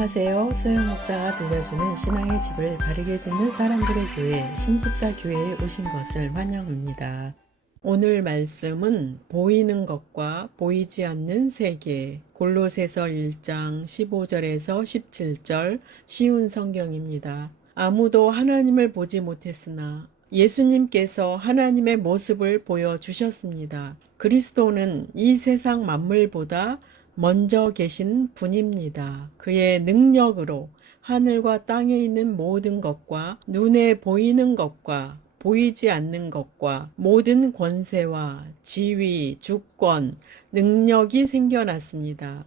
안녕하세요. 소영 목사가 들려주는 신앙의 집을 바르게 짓는 사람들의 교회 신집사 교회에 오신 것을 환영합니다. 오늘 말씀은 보이는 것과 보이지 않는 세계, 골로새서 1장 15절에서 17절 쉬운 성경입니다. 아무도 하나님을 보지 못했으나 예수님께서 하나님의 모습을 보여주셨습니다. 그리스도는 이 세상 만물보다 먼저 계신 분입니다. 그의 능력으로 하늘과 땅에 있는 모든 것과 눈에 보이는 것과 보이지 않는 것과 모든 권세와 지위, 주권, 능력이 생겨났습니다.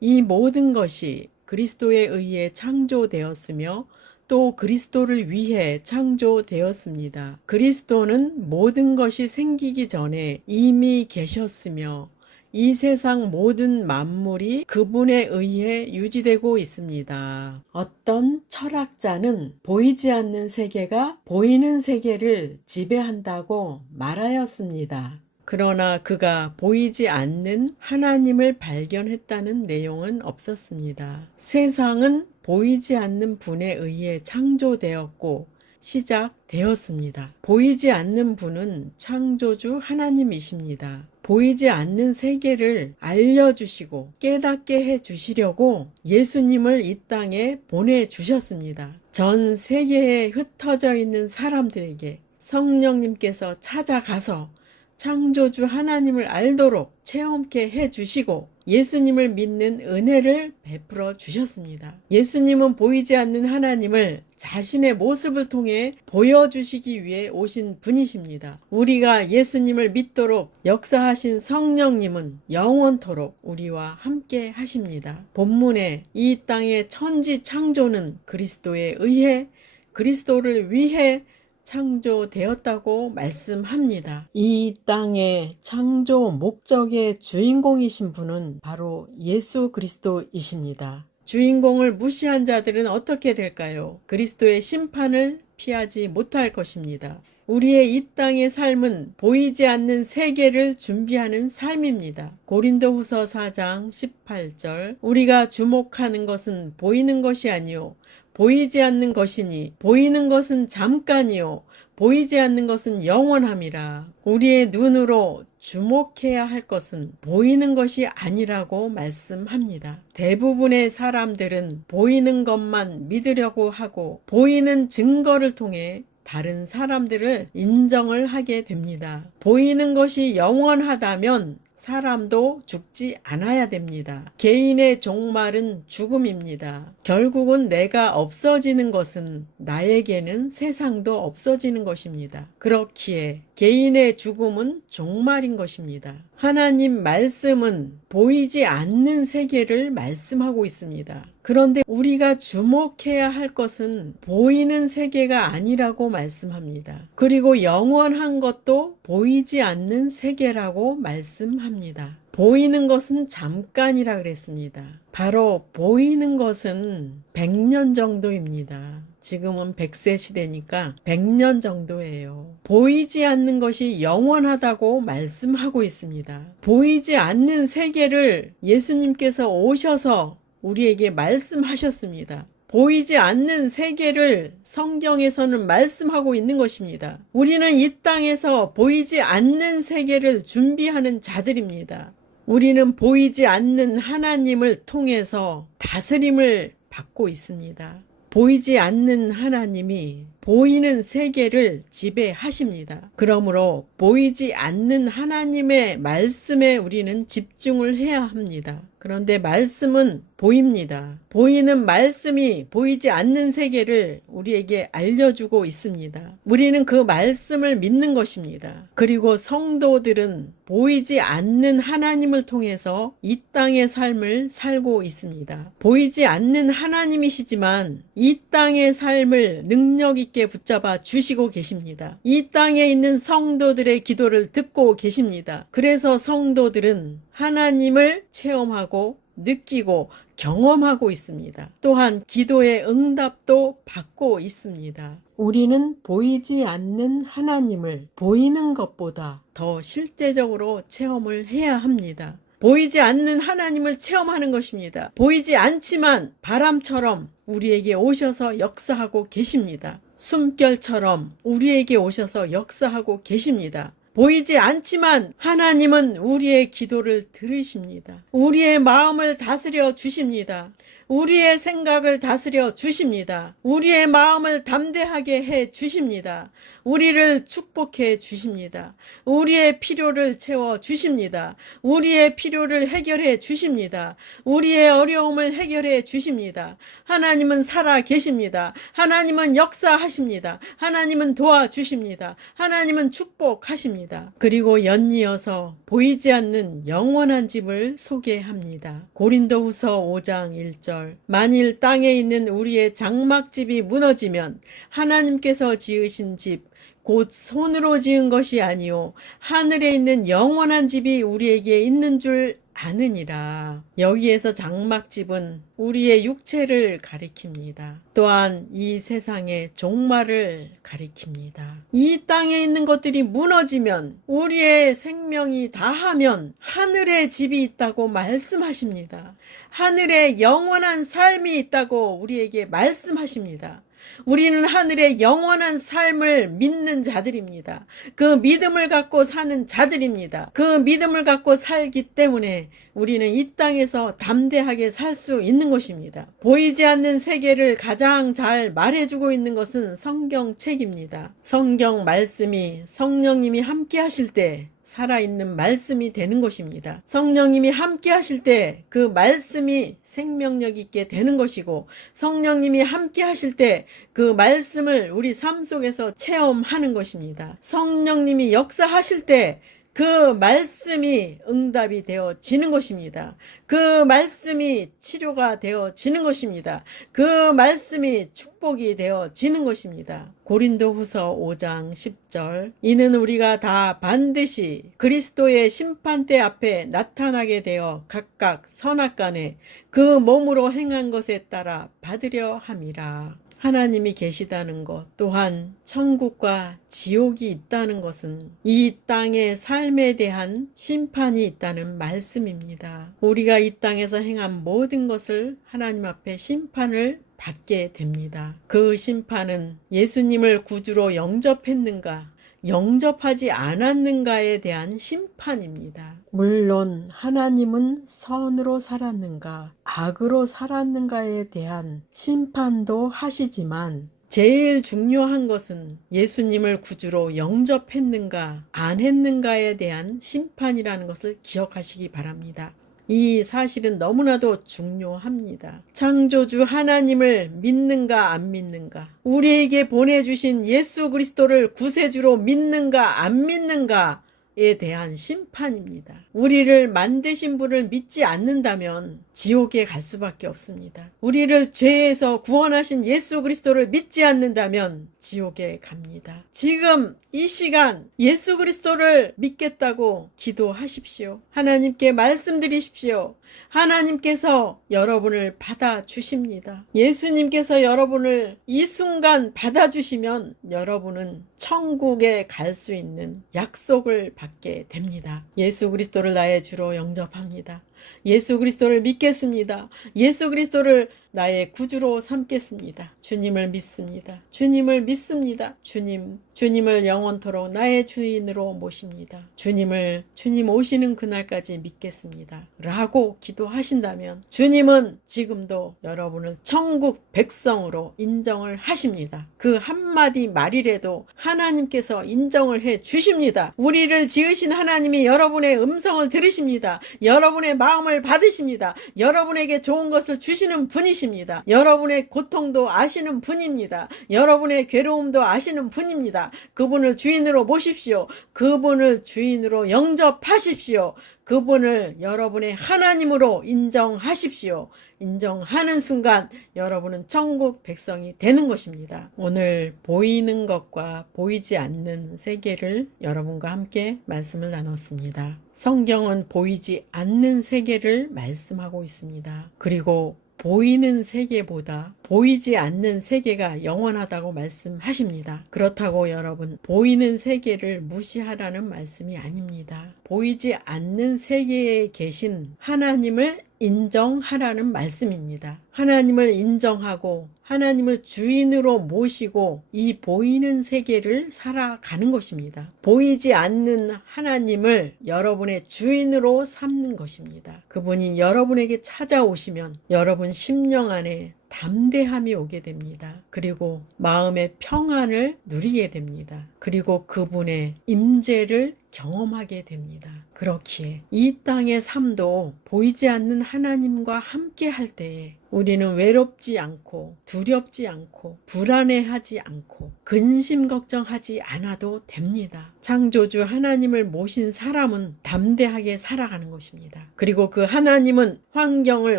이 모든 것이 그리스도에 의해 창조되었으며 또 그리스도를 위해 창조되었습니다. 그리스도는 모든 것이 생기기 전에 이미 계셨으며 이 세상 모든 만물이 그분에 의해 유지되고 있습니다. 어떤 철학자는 보이지 않는 세계가 보이는 세계를 지배한다고 말하였습니다. 그러나 그가 보이지 않는 하나님을 발견했다는 내용은 없었습니다. 세상은 보이지 않는 분에 의해 창조되었고 시작되었습니다. 보이지 않는 분은 창조주 하나님이십니다. 보이지 않는 세계를 알려주시고 깨닫게 해주시려고 예수님을 이 땅에 보내주셨습니다. 전 세계에 흩어져 있는 사람들에게 성령님께서 찾아가서 창조주 하나님을 알도록 체험케 해주시고 예수님을 믿는 은혜를 베풀어 주셨습니다. 예수님은 보이지 않는 하나님을 자신의 모습을 통해 보여주시기 위해 오신 분이십니다. 우리가 예수님을 믿도록 역사하신 성령님은 영원토록 우리와 함께 하십니다. 본문에 이 땅의 천지 창조는 그리스도에 의해 그리스도를 위해 창조되었다고 말씀합니다. 이 땅의 창조 목적의 주인공이신 분은 바로 예수 그리스도이십니다. 주인공을 무시한 자들은 어떻게 될까요? 그리스도의 심판을 피하지 못할 것입니다. 우리의 이 땅의 삶은 보이지 않는 세계를 준비하는 삶입니다. 고린도후서 4장 18절 우리가 주목하는 것은 보이는 것이 아니요 보이지 않는 것이니 보이는 것은 잠깐이요 보이지 않는 것은 영원함이라. 우리의 눈으로 주목해야 할 것은 보이는 것이 아니라고 말씀합니다. 대부분의 사람들은 보이는 것만 믿으려고 하고 보이는 증거를 통해 다른 사람들을 인정을 하게 됩니다. 보이는 것이 영원하다면 사람도 죽지 않아야 됩니다. 개인의 종말은 죽음입니다. 결국은 내가 없어지는 것은 나에게는 세상도 없어지는 것입니다. 그렇기에 개인의 죽음은 종말인 것입니다. 하나님 말씀은 보이지 않는 세계를 말씀하고 있습니다. 그런데 우리가 주목해야 할 것은 보이는 세계가 아니라고 말씀합니다. 그리고 영원한 것도 보이지 않는 세계라고 말씀합니다. 보이는 것은 잠깐이라 그랬습니다. 바로 보이는 것은 100년 정도입니다. 지금은 100세 시대니까 100년 정도예요. 보이지 않는 것이 영원하다고 말씀하고 있습니다. 보이지 않는 세계를 예수님께서 오셔서 우리에게 말씀하셨습니다. 보이지 않는 세계를 성경에서는 말씀하고 있는 것입니다. 우리는 이 땅에서 보이지 않는 세계를 준비하는 자들입니다. 우리는 보이지 않는 하나님을 통해서 다스림을 받고 있습니다. 보이지 않는 하나님이 보이는 세계를 지배하십니다. 그러므로 보이지 않는 하나님의 말씀에 우리는 집중을 해야 합니다. 그런데 말씀은 보입니다. 보이는 말씀이 보이지 않는 세계를 우리에게 알려주고 있습니다. 우리는 그 말씀을 믿는 것입니다. 그리고 성도들은 보이지 않는 하나님을 통해서 이 땅의 삶을 살고 있습니다. 보이지 않는 하나님이시지만 이 땅의 삶을 능력 있게 붙잡아 주시고 계십니다. 이 땅에 있는 성도들의 기도를 듣고 계십니다. 그래서 성도들은 하나님을 체험하고 느끼고 경험하고 있습니다. 또한 기도의 응답도 받고 있습니다. 우리는 보이지 않는 하나님을 보이는 것보다 더 실제적으로 체험을 해야 합니다. 보이지 않는 하나님을 체험하는 것입니다. 보이지 않지만 바람처럼 우리에게 오셔서 역사하고 계십니다. 숨결처럼 우리에게 오셔서 역사하고 계십니다. 보이지 않지만 하나님은 우리의 기도를 들으십니다. 우리의 마음을 다스려 주십니다. 우리의 생각을 다스려 주십니다. 우리의 마음을 담대하게 해 주십니다. 우리를 축복해 주십니다. 우리의 필요를 채워 주십니다. 우리의 필요를 해결해 주십니다. 우리의 어려움을 해결해 주십니다. 하나님은 살아 계십니다. 하나님은 역사하십니다. 하나님은 도와주십니다. 하나님은 축복하십니다. 그리고 연이어서 보이지 않는 영원한 집을 소개합니다. 고린도후서 5장 1절 만일 땅에 있는 우리의 장막집이 무너지면 하나님께서 지으신 집 곧 손으로 지은 것이 아니요 하늘에 있는 영원한 집이 우리에게 있는 줄 아느니라. 여기에서 장막집은 우리의 육체를 가리킵니다. 또한 이 세상의 종말을 가리킵니다. 이 땅에 있는 것들이 무너지면 우리의 생명이 다하면 하늘의 집이 있다고 말씀하십니다. 하늘에 영원한 삶이 있다고 우리에게 말씀하십니다. 우리는 하늘의 영원한 삶을 믿는 자들입니다. 그 믿음을 갖고 사는 자들입니다. 그 믿음을 갖고 살기 때문에 우리는 이 땅에서 담대하게 살 수 있는 것입니다. 보이지 않는 세계를 가장 잘 말해주고 있는 것은 성경책입니다. 성경 말씀이 성령님이 함께 하실 때 살아있는 말씀이 되는 것입니다. 성령님이 함께 하실 때 그 말씀이 생명력 있게 되는 것이고 성령님이 함께 하실 때 그 말씀을 우리 삶 속에서 체험하는 것입니다. 성령님이 역사하실 때 그 말씀이 응답이 되어지는 것입니다. 그 말씀이 치료가 되어지는 것입니다. 그 말씀이 축복이 되어지는 것입니다. 고린도후서 5장 10절 이는 우리가 다 반드시 그리스도의 심판대 앞에 나타나게 되어 각각 선악간에 그 몸으로 행한 것에 따라 받으려 함이라. 하나님이 계시다는 것, 또한 천국과 지옥이 있다는 것은 이 땅의 삶에 대한 심판이 있다는 말씀입니다. 우리가 이 땅에서 행한 모든 것을 하나님 앞에 심판을 받게 됩니다. 그 심판은 예수님을 구주로 영접했는가, 영접하지 않았는가에 대한 심판입니다. 물론 하나님은 선으로 살았는가 악으로 살았는가에 대한 심판도 하시지만 제일 중요한 것은 예수님을 구주로 영접했는가 안 했는가에 대한 심판이라는 것을 기억하시기 바랍니다. 이 사실은 너무나도 중요합니다. 창조주 하나님을 믿는가 안 믿는가, 우리에게 보내주신 예수 그리스도를 구세주로 믿는가 안 믿는가에 대한 심판입니다. 우리를 만드신 분을 믿지 않는다면 지옥에 갈 수밖에 없습니다. 우리를 죄에서 구원하신 예수 그리스도를 믿지 않는다면 지옥에 갑니다. 지금 이 시간 예수 그리스도를 믿겠다고 기도하십시오. 하나님께 말씀드리십시오. 하나님께서 여러분을 받아주십니다. 예수님께서 여러분을 이 순간 받아주시면 여러분은 천국에 갈 수 있는 약속을 받게 됩니다. 예수 그리스도를 나의 주로 영접합니다. 예수 그리스도를 믿겠습니다. 예수 그리스도를 나의 구주로 삼겠습니다. 주님을 믿습니다. 주님을 믿습니다. 주님을 영원토록 나의 주인으로 모십니다. 주님 오시는 그날까지 믿겠습니다. 라고 기도하신다면 주님은 지금도 여러분을 천국 백성으로 인정을 하십니다. 그 한마디 말이라도 하나님께서 인정을 해 주십니다. 우리를 지으신 하나님이 여러분의 음성을 들으십니다. 여러분의 마음을 받으십니다. 여러분에게 좋은 것을 주시는 분이십니다. 여러분의 고통도 아시는 분입니다. 여러분의 괴로움도 아시는 분입니다. 그분을 주인으로 모십시오. 그분을 주인으로 영접하십시오. 그분을 여러분의 하나님으로 인정하십시오. 인정하는 순간 여러분은 천국 백성이 되는 것입니다. 오늘 보이는 것과 보이지 않는 세계를 여러분과 함께 말씀을 나눴습니다. 성경은 보이지 않는 세계를 말씀하고 있습니다. 그리고 보이는 세계보다 보이지 않는 세계가 영원하다고 말씀하십니다. 그렇다고 여러분, 보이는 세계를 무시하라는 말씀이 아닙니다. 보이지 않는 세계에 계신 하나님을 인정하라는 말씀입니다. 하나님을 인정하고 하나님을 주인으로 모시고 이 보이는 세계를 살아가는 것입니다. 보이지 않는 하나님을 여러분의 주인으로 삼는 것입니다. 그분이 여러분에게 찾아오시면 여러분 심령 안에 담대함이 오게 됩니다. 그리고 마음의 평안을 누리게 됩니다. 그리고 그분의 임재를 경험하게 됩니다. 그렇기에 이 땅의 삶도 보이지 않는 하나님과 함께 할 때에 우리는 외롭지 않고 두렵지 않고 불안해하지 않고 근심 걱정하지 않아도 됩니다. 창조주 하나님을 모신 사람은 담대하게 살아가는 것입니다. 그리고 그 하나님은 환경을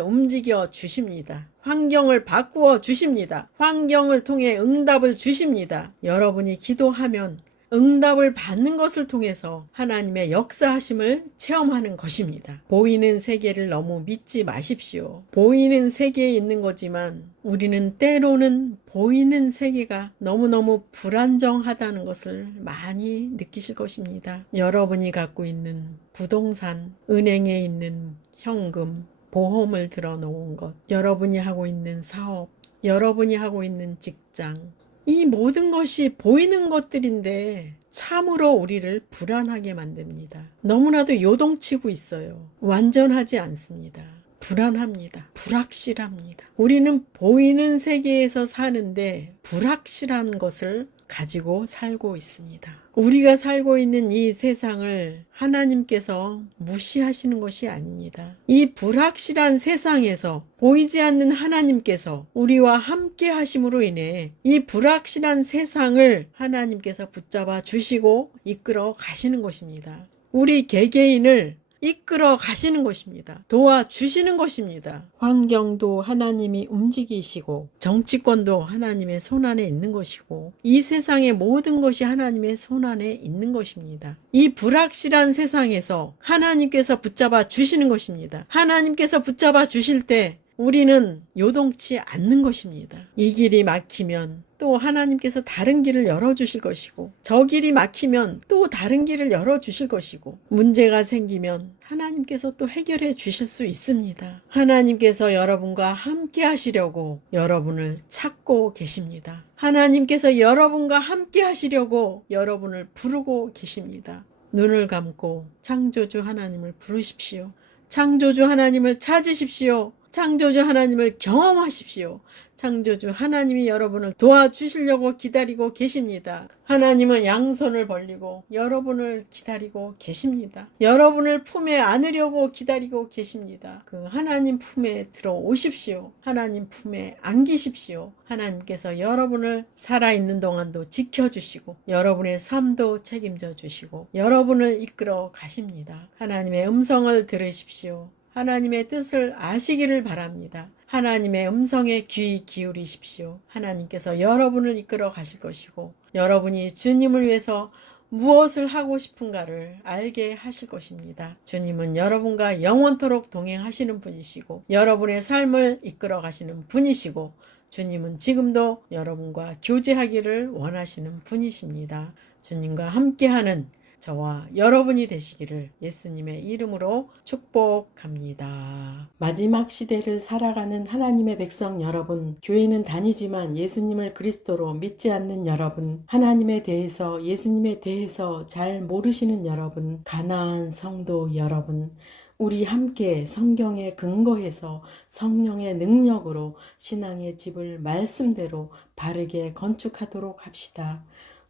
움직여 주십니다. 환경을 바꾸어 주십니다. 환경을 통해 응답을 주십니다. 여러분이 기도하면 응답을 받는 것을 통해서 하나님의 역사하심을 체험하는 것입니다. 보이는 세계를 너무 믿지 마십시오. 보이는 세계에 있는 거지만 우리는 때로는 보이는 세계가 너무너무 불안정하다는 것을 많이 느끼실 것입니다. 여러분이 갖고 있는 부동산, 은행에 있는 현금, 보험을 들어놓은 것, 여러분이 하고 있는 사업, 여러분이 하고 있는 직장, 이 모든 것이 보이는 것들인데 참으로 우리를 불안하게 만듭니다. 너무나도 요동치고 있어요. 완전하지 않습니다. 불안합니다. 불확실합니다. 우리는 보이는 세계에서 사는데 불확실한 것을 가지고 살고 있습니다. 우리가 살고 있는 이 세상을 하나님께서 무시하시는 것이 아닙니다. 이 불확실한 세상에서 보이지 않는 하나님께서 우리와 함께 하심으로 인해 이 불확실한 세상을 하나님께서 붙잡아 주시고 이끌어 가시는 것입니다. 우리 개개인을 이끌어 가시는 것입니다. 도와주시는 것입니다. 환경도 하나님이 움직이시고 정치권도 하나님의 손안에 있는 것이고 이 세상의 모든 것이 하나님의 손안에 있는 것입니다. 이 불확실한 세상에서 하나님께서 붙잡아 주시는 것입니다. 하나님께서 붙잡아 주실 때 우리는 요동치 않는 것입니다. 이 길이 막히면 또 하나님께서 다른 길을 열어주실 것이고 저 길이 막히면 또 다른 길을 열어주실 것이고 문제가 생기면 하나님께서 또 해결해 주실 수 있습니다. 하나님께서 여러분과 함께 하시려고 여러분을 찾고 계십니다. 하나님께서 여러분과 함께 하시려고 여러분을 부르고 계십니다. 눈을 감고 창조주 하나님을 부르십시오. 창조주 하나님을 찾으십시오. 창조주 하나님을 경험하십시오. 창조주 하나님이 여러분을 도와주시려고 기다리고 계십니다. 하나님은 양손을 벌리고 여러분을 기다리고 계십니다. 여러분을 품에 안으려고 기다리고 계십니다. 그 하나님 품에 들어오십시오. 하나님 품에 안기십시오. 하나님께서 여러분을 살아있는 동안도 지켜주시고 여러분의 삶도 책임져 주시고 여러분을 이끌어 가십니다. 하나님의 음성을 들으십시오. 하나님의 뜻을 아시기를 바랍니다. 하나님의 음성에 귀 기울이십시오. 하나님께서 여러분을 이끌어 가실 것이고 여러분이 주님을 위해서 무엇을 하고 싶은가를 알게 하실 것입니다. 주님은 여러분과 영원토록 동행하시는 분이시고 여러분의 삶을 이끌어 가시는 분이시고 주님은 지금도 여러분과 교제하기를 원하시는 분이십니다. 주님과 함께하는 저와 여러분이 되시기를 예수님의 이름으로 축복합니다. 마지막 시대를 살아가는 하나님의 백성 여러분, 교회는 다니지만 예수님을 그리스도로 믿지 않는 여러분, 하나님에 대해서 예수님에 대해서 잘 모르시는 여러분, 가나안 성도 여러분, 우리 함께 성경에 근거해서 성령의 능력으로 신앙의 집을 말씀대로 바르게 건축하도록 합시다.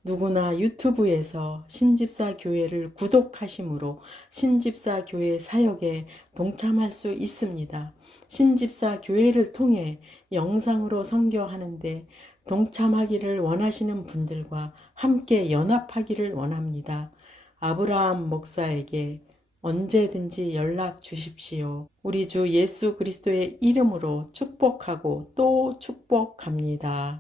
누구나 유튜브에서 신집사 교회를 구독하심으로 신집사 교회 사역에 동참할 수 있습니다. 신집사 교회를 통해 영상으로 선교하는데 동참하기를 원하시는 분들과 함께 연합하기를 원합니다. 아브라함 목사에게 언제든지 연락 주십시오. 우리 주 예수 그리스도의 이름으로 축복하고 또 축복합니다.